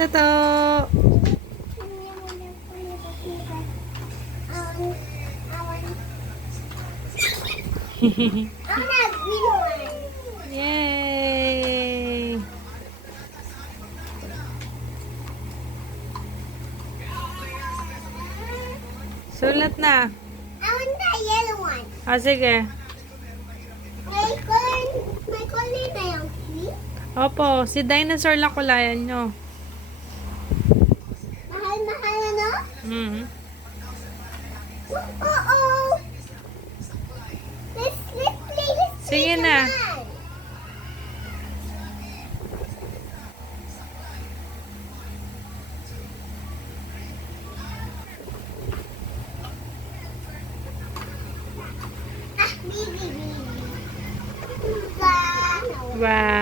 Tato! Yay! Sulat na. I want the yellow one. O, sige. May kulay na yung key. Opo, si dinosaur lang kulayan nyo. Mahal-mahal ano? Hmm. Oo. Let's play this Sige game na. naman. Baby. Wow. Wow!